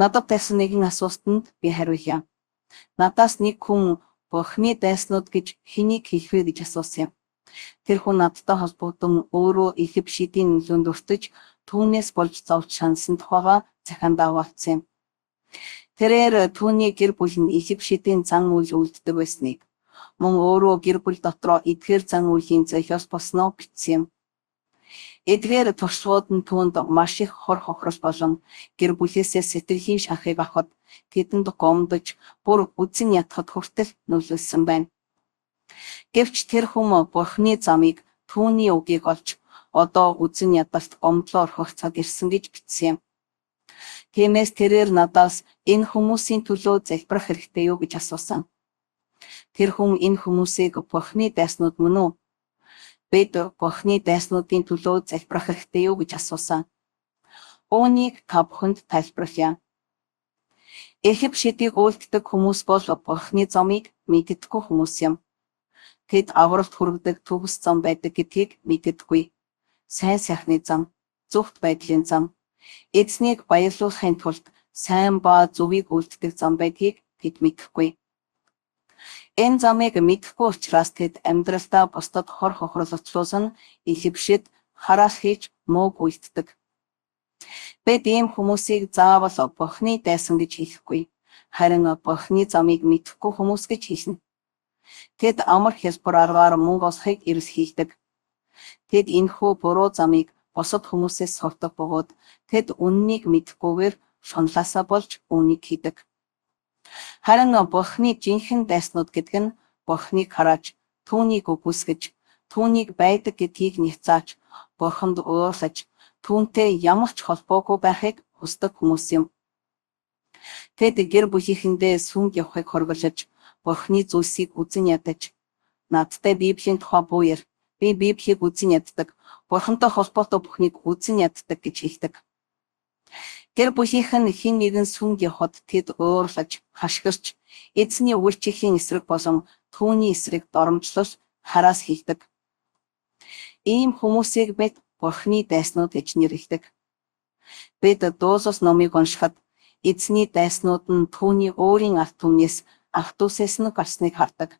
Надад байсан нэгэн асуултанд би хариулъя. Надаас нэг хүн Бурхны дайснууд гэж хэнийг хийх вэ гэж асуусан юм. Тэр хүн надтай холбогдсон өөрөө Египшидийн нөлөөнд өртөж түүнээс болж зовж шансан тухайга захианд аваалцсан юм. Тэрээр түүний гэр бүл нь Египшидийн зан үйл үлддэг байсныг мөн өөрөө гэр бүл дотроо эдгээр зан үеийн зохиос болсноо бичсэн юм. Эдгээр туршлагууд нь түүнд маш их хор хохирол болон гэр бүлээсээ сэтгэлийн шахыг авахд тэдэнд гомдож бүр үзэн ятхад хүртэл нөлөөлсөн байна. Гэвч тэр хүн Бурхны замыг түүний үгийг олж одоо үзэн ядалт гомдлоо орхих цаг ирсэн гэж бичсэн юм. Тиймээс тэрээр надаас энэ хүмүүсийн төлөө залбирах хэрэгтэй юу гэж асуусан. Тэр хүн энэ хүмүүсийг Бурхны дайснууд мөн үү? Бид Бурхны дайснуудын төлөө залбирах хэрэгтэй юу гэж асуусан. Үүнийг та бүхэнд тайлбарлая. Египшидийг үйлддэг хүмүүс бол Бурхны замыг мэддэггүй хүмүүс юм. Тэд авралт хүргэдэг төгс зам байдаг гэдгийг мэддэггүй. Сайн сайхны зам, зөвхт байдлын зам, эзнийг баярлуулахын тулд сайн ба зөвийг үйлддэг зам байдгийг тэд мэдэхгүй. Энэ замыг мэдэхгүй учраас тэд амьдралдаа бусдад хор хохирол учруулсан Египшид хараал хийж мууг үйлддэг. Бид ийм хүмүүсийг заавал Бурхны дайсан гэж хэлэхгүй. Харин Бурхны замыг мэдэхгүй хүмүүс гэж хэлнэ. Тэд амар хялбар аргаар мөнгө олохыг эрэлхийлдэг. Тэд энэхүү буруу замыг бусад хүмүүсээс сурдаг бөгөөд тэд үннийг мэдэхгүйгээр шунлаасаа болж үүнийг хийдэг. Харин Бурхны жинхэнэ дайснууд гэдэг нь Бурхныг хараад түүнийг үгүйсгэж, түүнийг байдаг гэдгийг няцааж, Бурханд уурлаж, түүнтэй ямар ч холбоогүй байхыг хүсдэг хүмүүс юм. Тэд гэр бүлийнхэндээ сүнг явахыг хоригложж, Бурхны зүйлсийг үзэн ядаж, надтай Библийн тухай бууяр, би Библийг үзэн яддаг, Бурхантай холбоотой бүхнийг үзэн яддаг гэж хэлдэг. Гэр бүлийнх нь хэн нэгэн сүнг явахад тэд уурлаж, хашгирч, эзний үйлчлэлийн эсрэг болон түүний эсрэг доромжлол хараас хийдэг. Ийм хүмүүсийг бид Бурхны дайснууд гэж нэрлэдэг. Бид Дуусус номыг уншихад эзний дайснууд нь түүний өөрийн ард түмнээс ах дүүсээс нь гарсныг хардаг.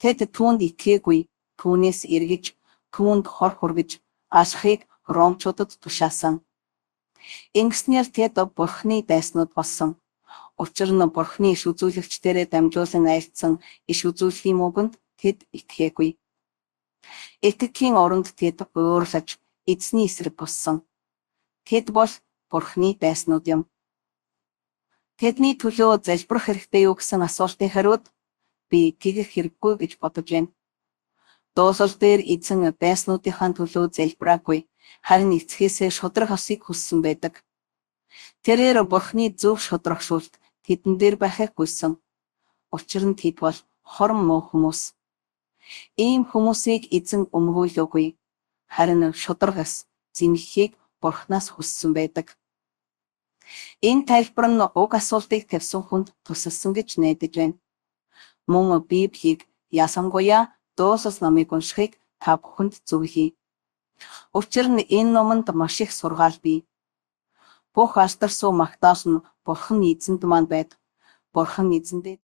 Тэд түүнд итгээгүй, түүнээс эргэж, түүнд хор хүргэж, алхахыг ромчуудад тушаасан. Ингэснээр тэд Бурхны дайснууд болсон. Учир нь Бурхны иш үзүүлэгчдэрээ дамжуулан айлдсан иш үзүүлэхийн мөнгөнд тэд итгээгүй. Итгэхийн оронд тэд уурлаж, эзний эсрэг болсон. Тэд бол Бурхны дайснууд юм. Тэдний төлөө залбирах хэрэгтэй юу гэсэн асуултын хариуд би тэгэх хэрэггүй гэж бодож байна. Дуусал дээр эзэн дайснуудынхаа төлөө залбираагүй, харин эцгээсээ шудраг авсыг хүссэн байдаг. Тэрээр Бурхны зөв шудрагшуулт тэдэн дээр байхыг гуйсан. Учир нь тэд бол хором муу хүмүүс. Ийм хүмүүсийг эзэн өмгөөлөөгүй, харин шудрагас зэмлэхийг Бурхнаас хүссэн байдаг. Энэ тайлбар нь уг асуултыг тавьсан хүнд тусалсан гэж найдаж байна. Мөн Библийг ясангуяа Дуусус номыг уншихыг та бүхэнд зөвлөе. Учир нь энэ номонд маш их сургаал бий. Бүх алдарсуу магтаал нь Бурхан эзэнд маань байд. Бурхан эзэндээ